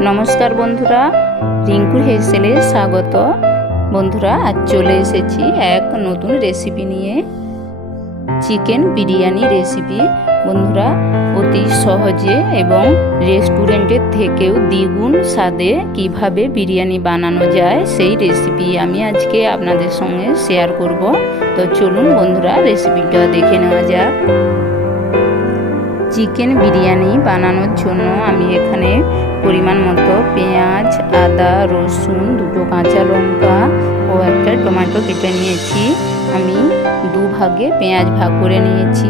नमस्कार बंधुरा रिंकुर हेसेले स्वागत। बंधुरा आज चले एसेछि एक नतून रेसिपि निये चिकेन बिरियानी रेसिपि। बंधुरा अति सहजे एवं रेस्टुरेंटेर थेकेও द्विगुण स्वादे किभाबे बिरियानी बानानो जाय सेई रेसिपि आमी आजके आपनादेर संगे शेयर करब। तो चलुन बंधुरा रेसिपिटा देखे नेওয়া যাক। चिकेन बिरियानी बानानोर जोन्नो आमी एखाने परिमाण मतो पेঁয়াজ आदा रसुन दुटो काँचा लंका और एक टमेटो केटे निয়েছি। आमी दो भागे पेঁয়াজ भाग करे निয়েছি।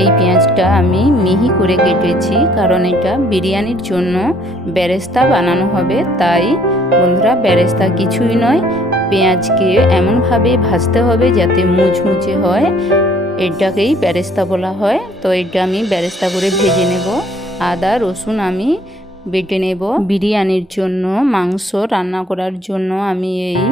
এই পেঁয়াজটা আমি মিহি করে কেটেছি কারণ এটা বিরিয়ানির জন্য বেরেস্তা বানানো হবে। তাই বন্ধুরা বেরেস্তা কিছুই নয়, পেঁয়াজকে এমনভাবে ভাজতে হবে যাতে মুচমুচে হয়, এটাকেই বেরেস্তা বলা হয়। তো এটা আমি বেরেস্তা করে ভেজে নেব। আদা রসুন আমি বেটে নেব। বিরিয়ানির জন্য মাংস রান্না করার জন্য আমি এই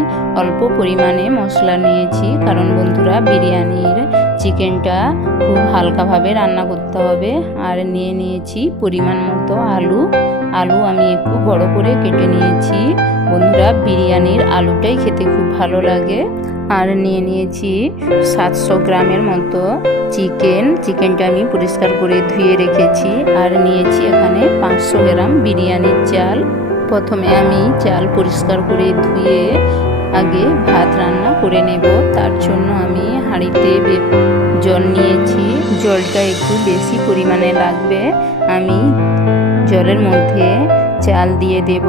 অল্প পরিমাণে মশলা নিয়েছি, কারণ বন্ধুরা বিরিয়ানির চিকেনটা খুব হালকাভাবে রান্না করতে হবে। আর নিয়েছি পরিমাণ মতো আলু। আলু আমি একটু বড় করে কেটে নিয়েছি। বন্ধুরা বিরিয়ানির আলুটাই খেতে খুব ভালো লাগে। আর নিয়েছি 700 গ্রামের মতো চিকেনটা আমি পরিষ্কার করে ধুয়ে রেখেছি। আর নিয়েছি এখানে 500 গ্রাম বিরিয়ানির চাল। প্রথমে আমি চাল পরিষ্কার করে ধুয়ে আগে ভাত রান্না করে নেব। তার জন্য আমি হাঁড়িতে জল নিয়েছি। জলটা একটু বেশি পরিমাণে লাগবে। আমি জলের মধ্যে চাল দিয়ে দেব।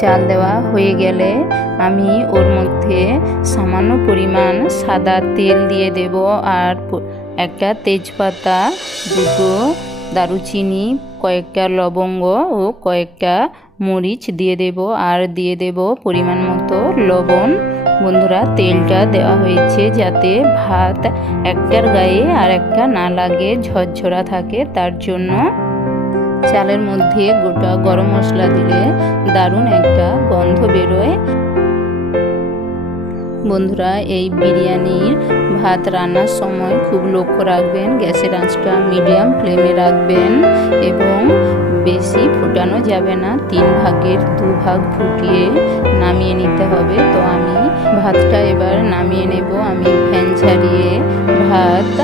চাল দেওয়া হয়ে গেলে আমি ওর মধ্যে সামান্য পরিমাণ সাদা তেল দিয়ে দেব। আর একটা তেজপাতা, দুটো দারুচিনি, কয়েকটা লবঙ্গ ও কয়েকটা মরিচ দিয়ে দেব। আর দিয়ে দেব পরিমাণ মতো লবণ। বন্ধুরা তেলটা দেওয়া হয়েছে যাতে ভাত একটার গায়ে আর একটা না লাগে, ঝরঝরা থাকে, তার জন্য। চালের মধ্যে গোটা গরম মশলা দিলে দারুণ একটা গন্ধ বেরোয়। বন্ধুরা এই বিরিয়ানির ভাত রান্নার সময় খুব লক্ষ্য রাখবেন, গ্যাসের আঁচটা মিডিয়াম ফ্লেমে রাখবেন এবং বেশি ফোটানো যাবে না। 3 ভাগের 2 ভাগ ফুটিয়ে নামিয়ে নিতে হবে। তো আমি ভাতটা এবার নামিয়ে নেব। আমি ফ্যান ছাড়িয়ে ভাত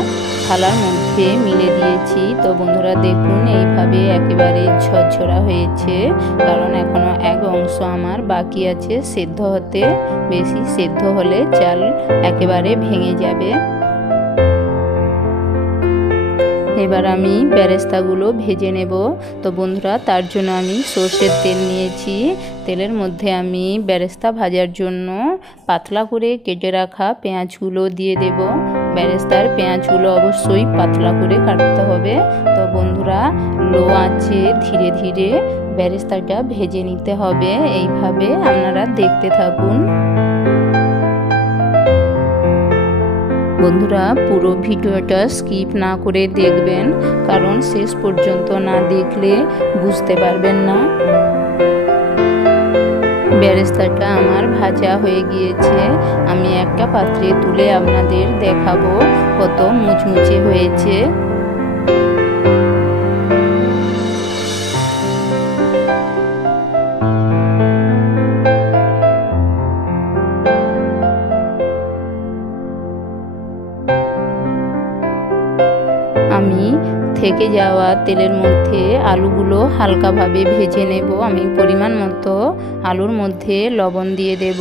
থালার মধ্যে মিলে দিয়েছি। তো বন্ধুরা দেখুন এইভাবে একেবারে ঝরঝরা হয়েছে, কারণ এখনো এক অংশ আমার বাকি আছে সেদ্ধ হতে। বেশি সেদ্ধ হলে চাল একেবারে ভেঙে যাবে। এবার আমি বেরেস্তাগুলো ভেজে নেব। তো বন্ধুরা তার জন্য আমি সর্ষের তেল নিয়েছি। তেলের মধ্যে আমি বেরেস্তা ভাজার জন্য পাতলা করে কেটে রাখা পেঁয়াজগুলো দিয়ে দেব। বেরেস্তার পেঁয়াজগুলো অবশ্যই পাতলা করে কাটতে হবে। তো বন্ধুরা লো আঁচে ধীরে ধীরে বেরেস্তাটা ভেজে নিতে হবে। এইভাবে আপনারা দেখতে থাকুন। বন্ধুরা পুরো ভিডিওটা স্কিপ না করে দেখবেন, কারণ শেষ পর্যন্ত না দেখলে বুঝতে পারবেন না। বেরেস্তাটা আমার ভাজা হয়ে গিয়েছে। আমি একটা পাত্রে তুলে আপনাদের দেখাবো কত মুচমুচে হয়েছে। আমি থেকে যাওয়া তেলের মধ্যে আলুগুলো হালকাভাবে ভেজে নেব। আমি পরিমাণ মতো আলুর মধ্যে লবণ দিয়ে দেব।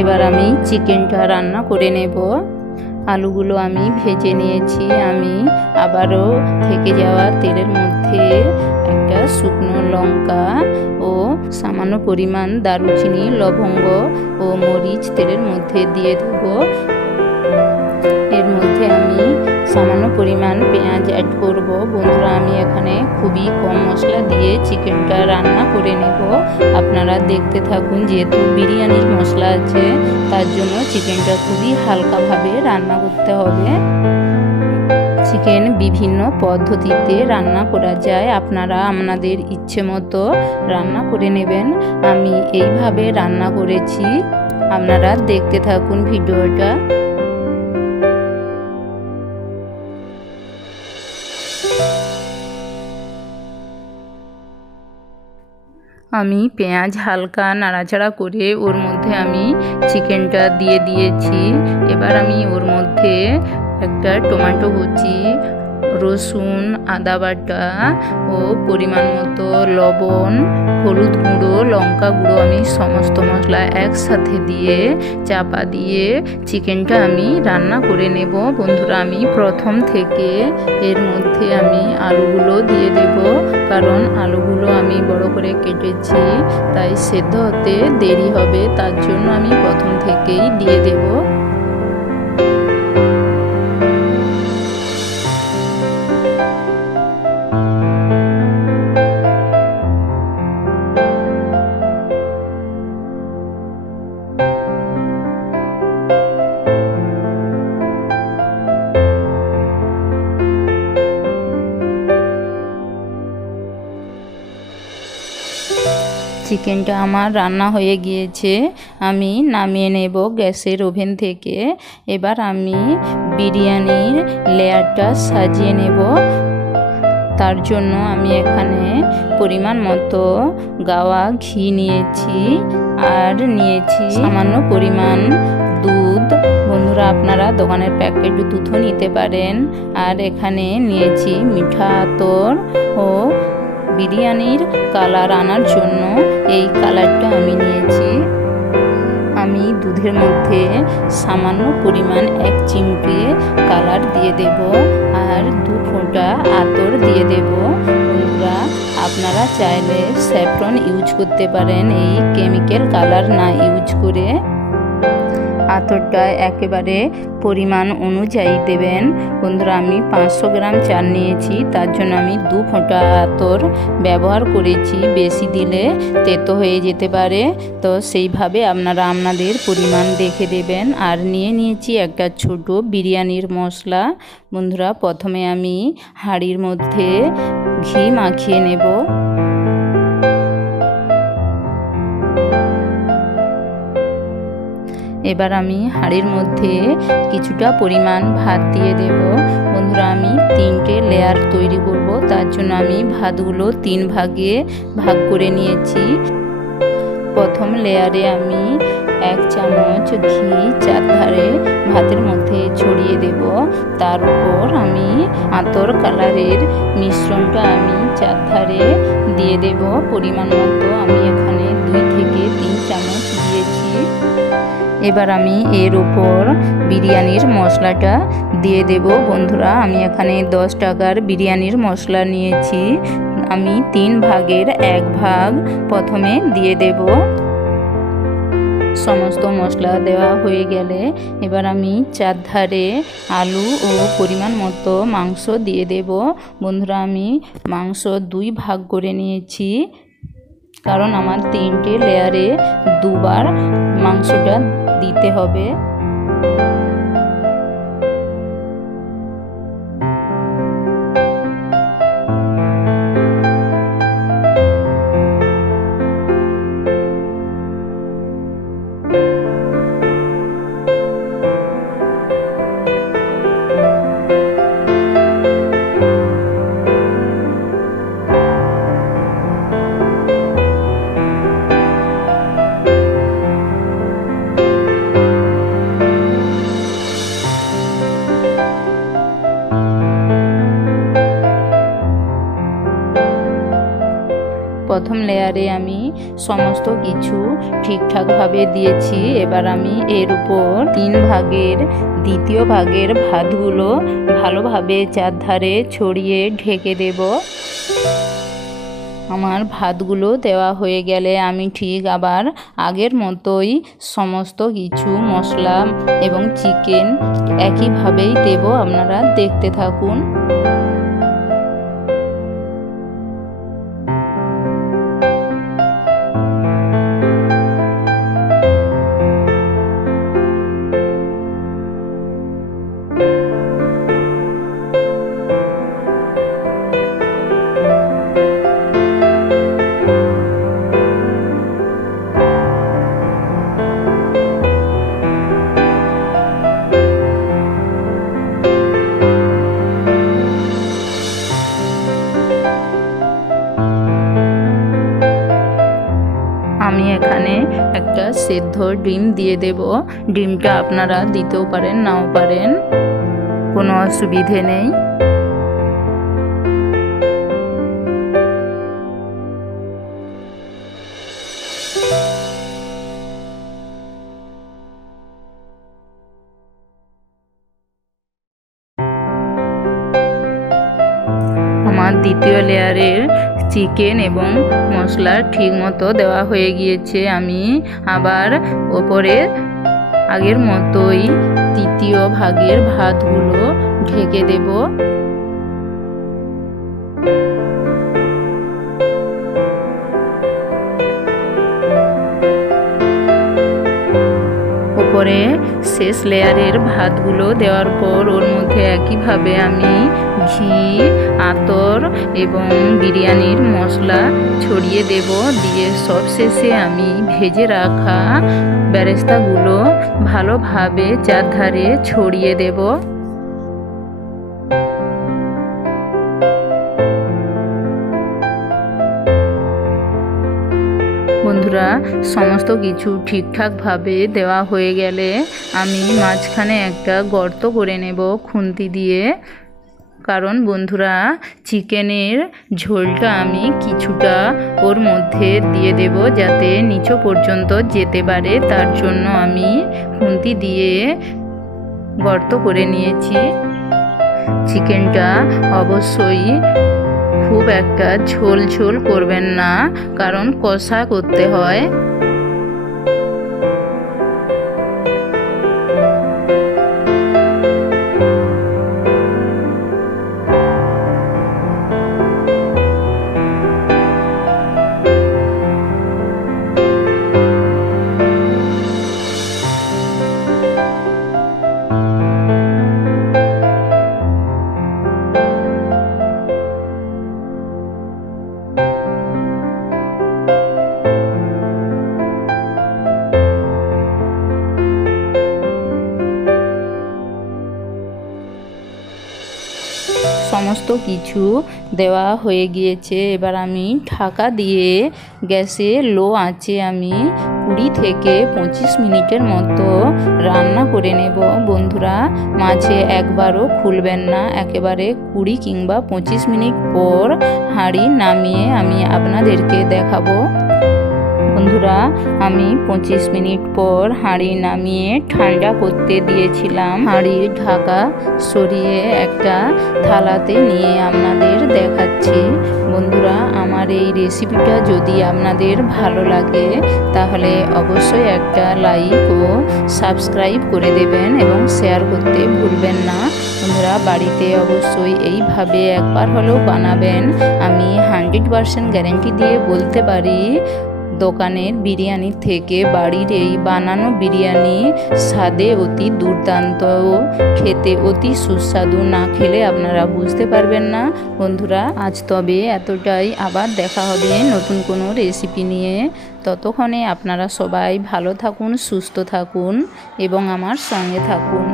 এবার আমি চিকেনটা রান্না করে নেব। আলুগুলো আমি ভেজে নিয়েছি। আমি আবারও থেকে যাওয়া তেলের মধ্যে একটা শুকনো লঙ্কা ও সামান্য পরিমাণ দারুচিনি, লবঙ্গ ও মরিচ তেলের মধ্যে দিয়ে দেব। এর মধ্যে আমি সামান্য পরিমাণ পেঁয়াজ অ্যাড করব। বন্ধুরা আমি এখানে খুবই কম মশলা দিয়ে চিকেনটা রান্না করে নেব। আপনারা দেখতে থাকুন, যেহেতু বিরিয়ানির মশলা আছে তার জন্য চিকেনটা খুবই হালকাভাবে রান্না করতে হবে। চিকেন বিভিন্ন পদ্ধতিতে রান্না করা যায়, আপনারা আপনাদের ইচ্ছে মতো রান্না করে নেবেন। আমি এইভাবে রান্না করেছি, আপনারা দেখতে থাকুন ভিডিওটা। আমি পেঁয়াজ হালকা নাড়াচাড়া করে ওর মধ্যে আমি চিকেনটা দিয়ে দিয়েছি। এবার আমি ওর মধ্যে একটা টমেটো কুচি, রসুন, আদা বাটা ও পরিমাণ মতো লবণ, হলুদ গুঁড়ো, লঙ্কা গুঁড়ো আমি সমস্ত মশলা একসাথে দিয়ে চাপা দিয়ে চিকেনটা আমি রান্না করে নেব। বন্ধুরা, আমি প্রথম থেকে এর মধ্যে আমি আলুগুলো দিয়ে দেব, কারণ আলুগুলো আমি বড় করে কেটেছি, তাই সেদ্ধ হতে দেরি হবে, তার জন্য আমি প্রথম থেকেই দিয়ে দেব। চিকেনটা আমার রান্না হয়ে গিয়েছে, আমি নামিয়ে নেব গ্যাসের ওভেন থেকে। এবার আমি বিরিয়ানির লেয়ারটা সাজিয়ে নেব। তার জন্য আমি এখানে পরিমাণ মতো গাওয়া ঘি নিয়েছি আর নিয়েছি সামান্য পরিমাণ দুধ। বন্ধুরা, আপনারা দোকানের প্যাকেট দুধও নিতে পারেন। আর এখানে নিয়েছি মিঠা আতর ও বিরিয়ানির কালার আনার জন্য এই কালারটা আমি নিয়েছি। আমি দুধের মধ্যে সামান্য পরিমাণ 1 চিমটি কালার দিয়ে দেব আর 2 ফোঁটা আতর দিয়ে দেব। বন্ধুরা, আপনারা চাইলে স্যাফরন ইউজ করতে পারেন, এই কেমিক্যাল কালার না ইউজ করে। আতরটা একেবারে পরিমাণ অনুযায়ী দেবেন। বন্ধুরা, আমি 500 গ্রাম চাল নিয়েছি, তার জন্য আমি 2 ফোঁটা আতর ব্যবহার করেছি। বেশি দিলে তেতো হয়ে যেতে পারে, তো সেইভাবে আপনারা আপনাদের পরিমাণ দেখে দেবেন। আর নিয়েছি একটা ছোট বিরিয়ানির মশলা। বন্ধুরা, প্রথমে আমি হাঁড়ির মধ্যে ঘি মাখিয়ে নেব। এবার আমি হাঁড়ির মধ্যে কিছুটা পরিমাণ ভাত দিয়ে দেব। বন্ধুরা, আমি 3টে লেয়ার তৈরি করব, তার জন্য আমি ভাতগুলো 3 ভাগে ভাগ করে নিয়েছি। প্রথম লেয়ারে আমি 1 চামচ ঘি চারধারে ভাতের মধ্যে ছড়িয়ে দেব। তার উপর আমি আতর কালারের মিশ্রণটা আমি চারধারে দিয়ে দেব পরিমাণ মতো। আমি এখানে 2 থেকে 3 চামচ দিয়েছি। এবার আমি এর উপর বিরিয়ানির মশলাটা দিয়ে দেব। বন্ধুরা, আমি এখানে 10 টাকার বিরিয়ানির মশলা নিয়েছি, আমি 3 ভাগের 1 ভাগ প্রথমে দিয়ে দেব। সমস্ত মশলা দেওয়া হয়ে গেলে এবার আমি চারধারে আলু ও পরিমাণ মতো মাংস দিয়ে দেব। বন্ধুরা, আমি মাংস 2 ভাগ করে নিয়েছি, কারণ আমার 3টে লেয়ারে 2 বার মাংসটা দিতে হবে। প্রথম লেয়ারে আমি সমস্ত কিছু ঠিকঠাকভাবে দিয়েছি। এবার আমি এর উপর 3 ভাগের দ্বিতীয় ভাগের ভাতগুলো ভালোভাবে চারধারে ছড়িয়ে ঢেকে দেব। আমার ভাতগুলো দেওয়া হয়ে গেলে আমি ঠিক আবার আগের মতোই সমস্ত কিছু মশলা এবং চিকেন একইভাবেই দেব, আপনারা দেখতে থাকুন। সেদ্ধ ডিম দিয়ে দেব। ডিমটা আপনারা দিতেও পারেন, নাও পারেন, কোনো অসুবিধে নেই। আমার দ্বিতীয় লেয়ারের চিকেন এবং মশলা ঠিক মতো দেওয়া হয়ে গিয়েছে। আমি আবার ওপরে আগের মতোই তৃতীয় ভাগের ভাতগুলো ঢেকে দেব। উপরে শেষ লেয়ারের ভাতগুলো দেওয়ার পর ওর মধ্যে একইভাবে আমি ঘি, আতর এবং বিরিয়ানির মশলা ছড়িয়ে দেব। দিয়ে সবশেষে আমি ভেজে রাখা বেরেস্তাগুলো ভালোভাবে চারধারে ছড়িয়ে দেব। বন্ধুরা, সমস্ত কিছু ঠিকঠাকভাবে দেওয়া হয়ে গেলে আমি মাঝখানে একটা গর্ত করে নেব খুন্তি দিয়ে। কারণ বন্ধুরা, চিকেনের ঝোলটা আমি কিছুটা ওর মধ্যে দিয়ে দেব যাতে নিচু পর্যন্ত যেতে পারে, তার জন্য আমি খুন্তি দিয়ে গর্ত করে নিয়েছি। চিকেনটা অবশ্যই খুব একটা ঝোল ঝোল করবেন না, কারণ কষা করতে হয়। সমস্ত কিছু দেওয়া হয়ে গিয়েছে। এবার আমি ঢাকা দিয়ে গ্যাসে লো আঁচে আমি 20 থেকে 25 মিনিটের মতো রান্না করে নেব। বন্ধুরা, মাঝে একবারও খুলবেন না, একেবারে 20 কিংবা 25 মিনিট পর হাঁড়ি নামিয়ে আমি আপনাদেরকে দেখাবো। বন্ধুরা, আমি 25 মিনিট পর হাঁড়ি নামিয়ে ঠান্ডা করতে দিয়েছিলাম। হাঁড়ির ঢাকা সরিয়ে একটা থালাতে নিয়ে আপনাদের দেখাচ্ছি। বন্ধুরা, আমার এই রেসিপিটা যদি আপনাদের ভালো লাগে তাহলে অবশ্যই একটা লাইক ও সাবস্ক্রাইব করে দেবেন এবং শেয়ার করতে ভুলবেন না। বন্ধুরা, বাড়িতে অবশ্যই এইভাবে একবার হলেও বানাবেন। আমি 100% গ্যারেন্টি দিয়ে বলতে পারি, দোকানের বিরিয়ানির থেকে বাড়ির এই বানানো বিরিয়ানি স্বাদে অতি দুর্দান্ত, খেতে অতি সুস্বাদু। না খেলে আপনারা বুঝতে পারবেন না। বন্ধুরা, আজ তবে এতটাই। আবার দেখা হবে নতুন কোনো রেসিপি নিয়ে। ততক্ষণে আপনারা সবাই ভালো থাকুন, সুস্থ থাকুন এবং আমার সঙ্গে থাকুন।